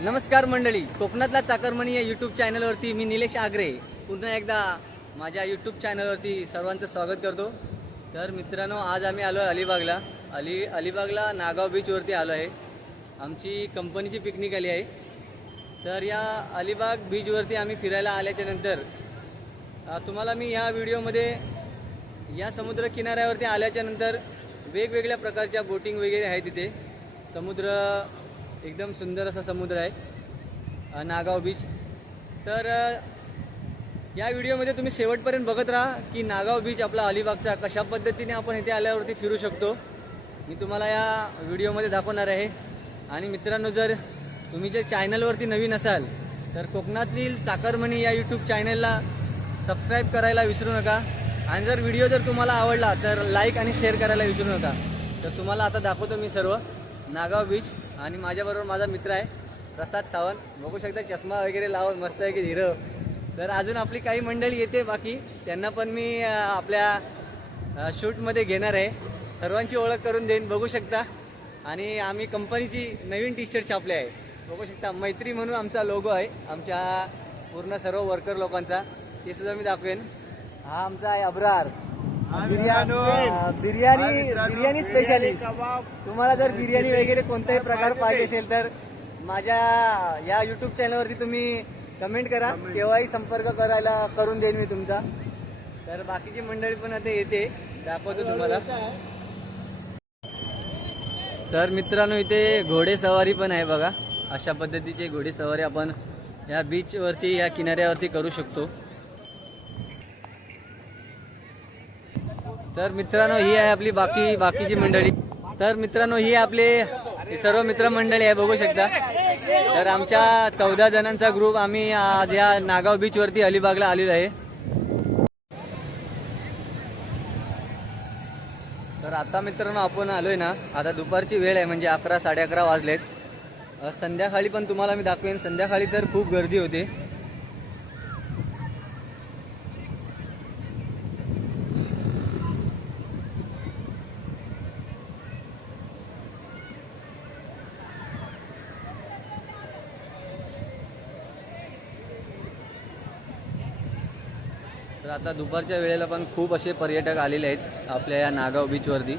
नमस्कार मंडळी, कोकणातला चाकरमणी या यूट्यूब चॅनलवरती मी निलेश आगरे पुन्हा एकदा माझ्या यूट्यूब चॅनलवरती सर्वांचं स्वागत करतो। तर मित्रांनो, आज आम्ही आलो आहे अलिबागला। अलिबागला नागाव बीचवरती आलो आहे। आमची कंपनीची पिकनिक आली आहे। तर या अलिबाग बीचवरती आम्ही फिरायला आल्याच्या नंतर तुम्हाला मी या व्हिडिओमध्ये या समुद्र किनाऱ्यावरती आल्याच्या नंतर वेगवेगळ्या प्रकारच्या बोटिंग वगैरे आहे। तिथे समुद्र एकदम सुंदर असा समुद्र आहे नागाव बीच। तर या व्हिडिओमध्ये तुम्ही शेवटपर्यंत बघत राहा की नागाव बीच आपला अलिबागचा कशा पद्धतीने आपण इथे आल्यावरती फिरू शकतो, मी तुम्हाला या व्हिडिओमध्ये दाखवणार आहे। आणि मित्रांनो, जर तुम्ही जर चॅनलवरती नवीन असाल तर कोकणातील चाकरमणी या यूट्यूब चॅनलला सबस्क्राईब करायला विसरू नका। आणि जर व्हिडिओ जर तुम्हाला आवडला तर लाईक आणि शेअर करायला विसरू नका। तर तुम्हाला आता दाखवतो मी सर्व नागाव बीच। आणि माझ्याबरोबर माझा मित्र आहे प्रसाद सावंत, बघू शकता चष्मा वगैरे लावून मस्त आहे की हिरो। तर अजून आपली काही मंडळी येते बाकी, त्यांना पण मी आपल्या शूटमध्ये घेणार आहे, सर्वांची ओळख करून देईन, बघू शकता। आणि आम्ही कंपनीची नवीन टी शर्ट छापले आहे, बघू शकता। मैत्री म्हणून आमचा लोगो आहे आमच्या पूर्ण सर्व वर्कर लोकांचा, ते सुद्धा मी दाखवेन। हा आमचा आहे अब्रार, बिर्याणी स्पेशालिस्ट। तुम्हाला जर बिर्याणी वगैरे कोणताही प्रकार पाहिजे असेल तर माझ्या या यूट्यूब चॅनलवरती तुम्ही कमेंट करा, केव्हाही संपर्क करून देईन मी तुमचा। तर बाकीची मंडळी पण आता येते, दाखवतो तुम्हाला। तर मित्रांनो, इथे घोडेसवारी पण आहे बघा, अशा पद्धतीची घोडेसवारी आपण या बीचवरती या किनाऱ्यावरती करू शकतो। तर मित्रांनो, ही आहे आपली बाकीची मंडळी। तर मित्रांनो, ही आपले सर्व मित्रमंडळी आहे, बघू शकता। तर आमच्या 14 जणांचा ग्रुप आम्ही आज या नागाव बीचवरती अलिबागला आलेलो आहे। तर आता मित्रांनो आपण आलोय ना, आता दुपारची वेळ आहे, म्हणजे 11 साडे 11 वाजलेत। संध्याकाळी पण तुम्हाला मी दाखवेन, संध्याकाळी तर खूप गर्दी होते। तर आता दुपारच्या वेळेला पण खूप असे पर्यटक आलेले आहेत आपल्या या नागाव बीचवरती।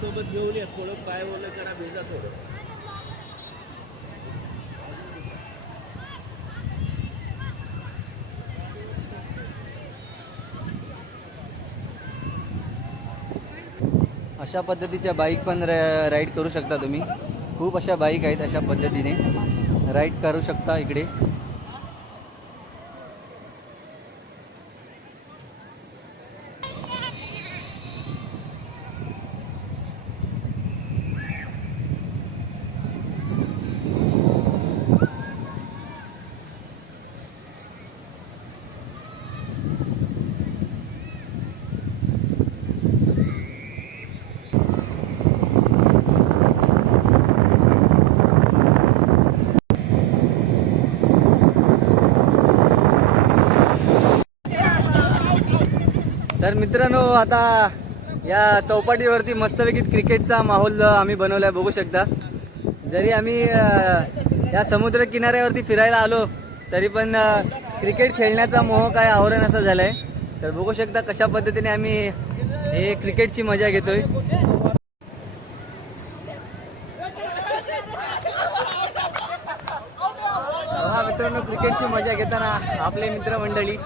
सोबत घेऊन ये, थोडं पाय ओलं करा, भेजा थोडं। अशा पद्धतीच्या बाईक पण राईड करू शकता तुम्ही। खूप अशा बाईक आहेत, अशा पद्धतीने राईड करू शकता इकडे। तर मित्रांनो, आता या चौपाटीवरती मस्तपैकी क्रिकेटचा माहोल आम्ही बनवलाय, बघू शकता। जरी आम्ही या समुद्र किनाऱ्यावरती फिरायला आलो तरी पण क्रिकेट खेळण्याचा मोह काय आवरण असा झालाय। तर बघू शकता कशा पद्धतीने आम्ही हे क्रिकेटची मजा घेतोय। मित्रांनो, क्रिकेटची मजा घेताना आपले मित्रमंडळी।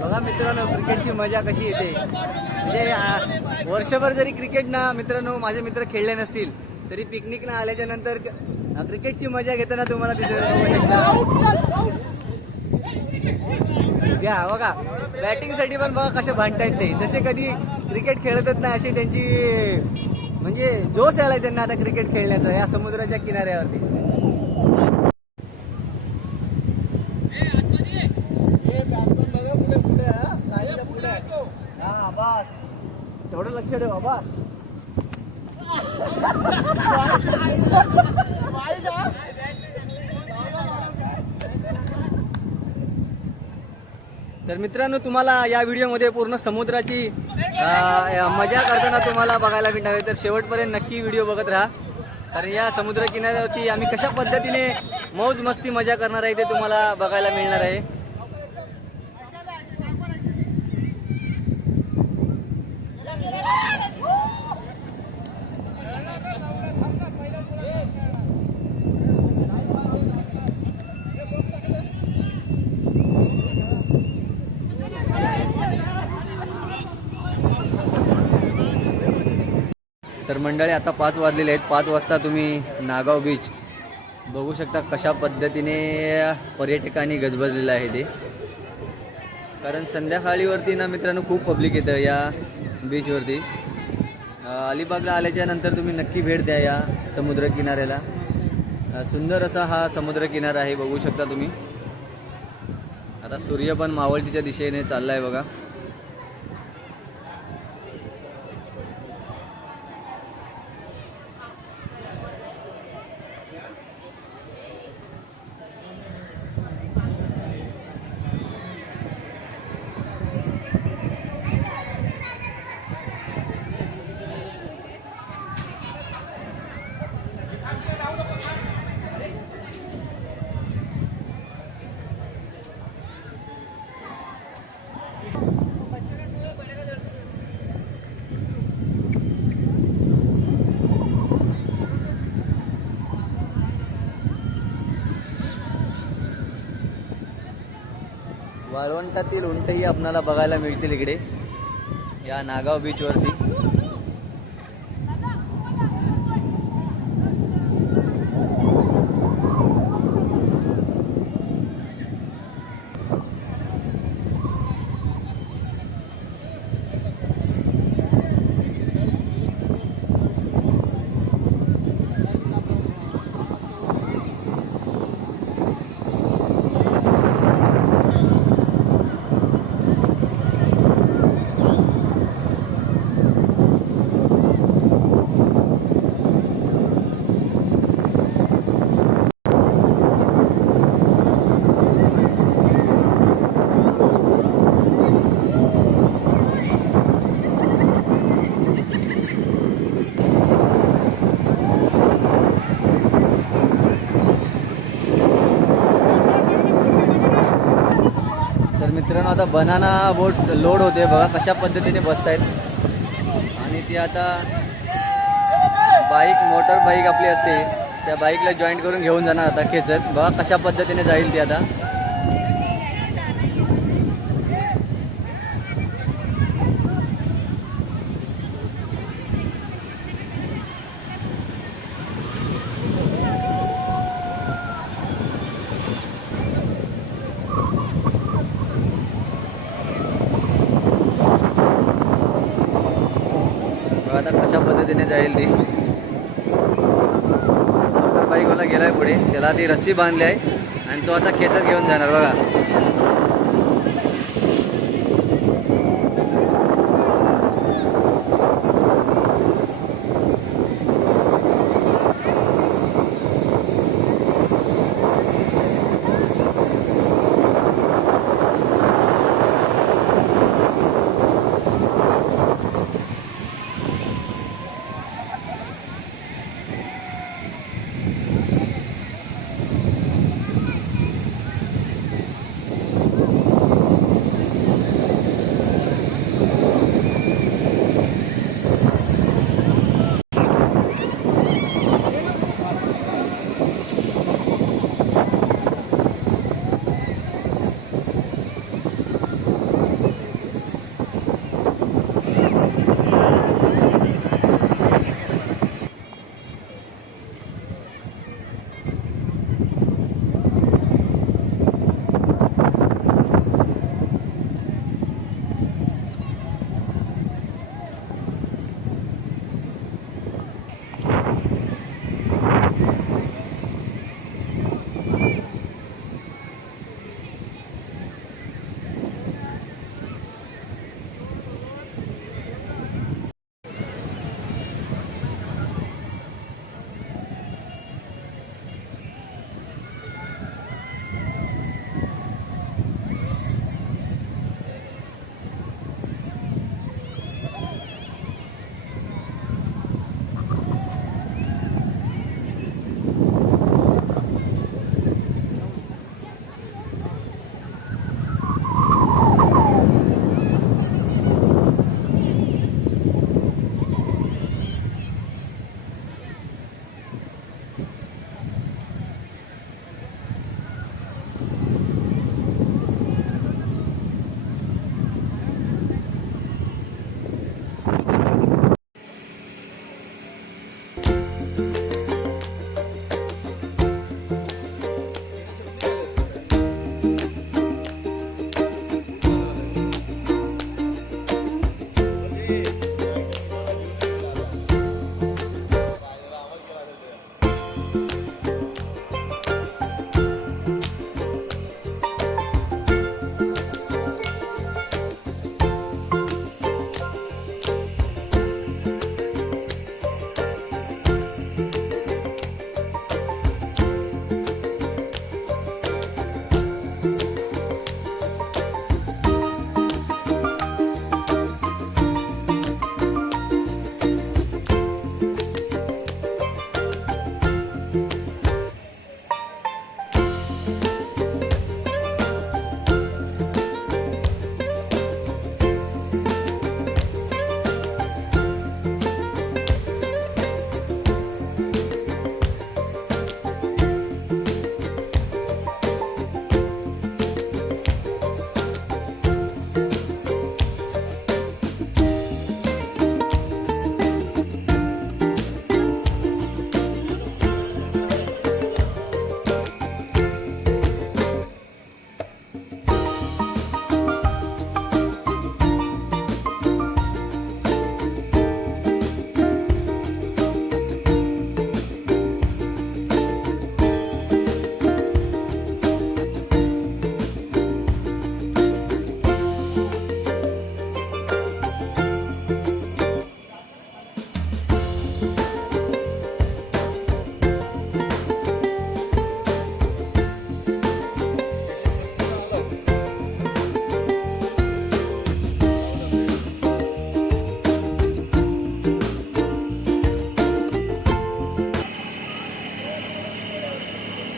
बघा मित्रांनो, क्रिकेटची मजा कशी येते. म्हणजे वर्षभर जरी क्रिकेट ना मित्रांनो माझे मित्र खेळले नसतील तरी पिकनिकला आल्याच्या नंतर क्रिकेटची मजा घेताना तुम्हाला दिसत शकता. घ्या बघा बॅटिंगसाठी पण बघा कसे भांडतायत ते, जसे कधी क्रिकेट खेळतच नाही अशी त्यांची म्हणजे जोश आलाय त्यांना आता क्रिकेट खेळण्याचा या समुद्राच्या किनाऱ्यावरती. हा बस तेवढं लक्ष ठेवा बस. तर मित्रांनो तुम्हाला या व्हिडिओमध्ये पूर्ण समुद्राची मजा करताना तुम्हाला बघायला भेटणार आहे. तर शेवटपर्यंत नक्की व्हिडिओ बघत राहा, कारण या समुद्र किनाऱ्यावरती आम्ही कशा पद्धतीने मौज मस्ती मजा करणार आहे ते तुम्हाला बघायला मिळणार आहे. तर मंडळी आता 5 वाजलेले आहेत. 5 वाजता तुम्ही नागाव बीच बघू शकता कशा पद्धतीने पर्यटकांनी गजबजलेलं आहे ते. कारण संध्याकाळीवरती ना मित्रांनो खूप पब्लिक येतं या बीचवरती. अलिबागला आल्याच्या नंतर तुम्ही नक्की भेट द्या या समुद्र किनाऱ्याला. सुंदर असा हा समुद्र किनारा आहे बघू शकता तुम्ही. आता सूर्य पण मावळतीच्या दिशेने चालला आहे बघा. वाळवंटातील उंटही आपल्याला बघायला मिळतील इकडे या नागाव बीचवरती. मित्रांनो आता बनाना बोट लोड होते बघा कशा पद्धतीने बसतायत. आणि ती आता बाईक मोटर बाईक आपली असते त्या बाईकला जॉईंट करून घेऊन जाणार आता खेचत. बघा कशा पद्धतीने जाईल ती आता. आता कशा पद्धतीने जाईल ती. मोटर बाईकवाला गेलाय पुढे, त्याला ती रस्सी बांधली आहे आणि तो आता खेचत घेऊन जाणार बघा.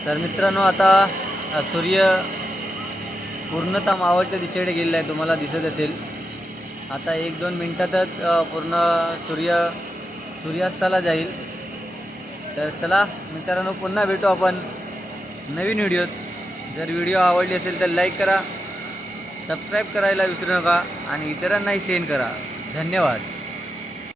तर मित्रांनो आता सूर्य पूर्णतः मावळत्या दिशेकडे गेलेला आहे, तुम्हाला दिसत असेल. आता 1-2 मिनिटातच पूर्ण सूर्यास्ताला जाईल. तर चला मित्रांनो, पुन्हा भेटू आपण नवीन व्हिडिओत. जर व्हिडिओ आवडली असेल तर लाईक करा, सबस्क्राईब करायला विसरू नका आणि इतरांनाही शेअर करा. धन्यवाद.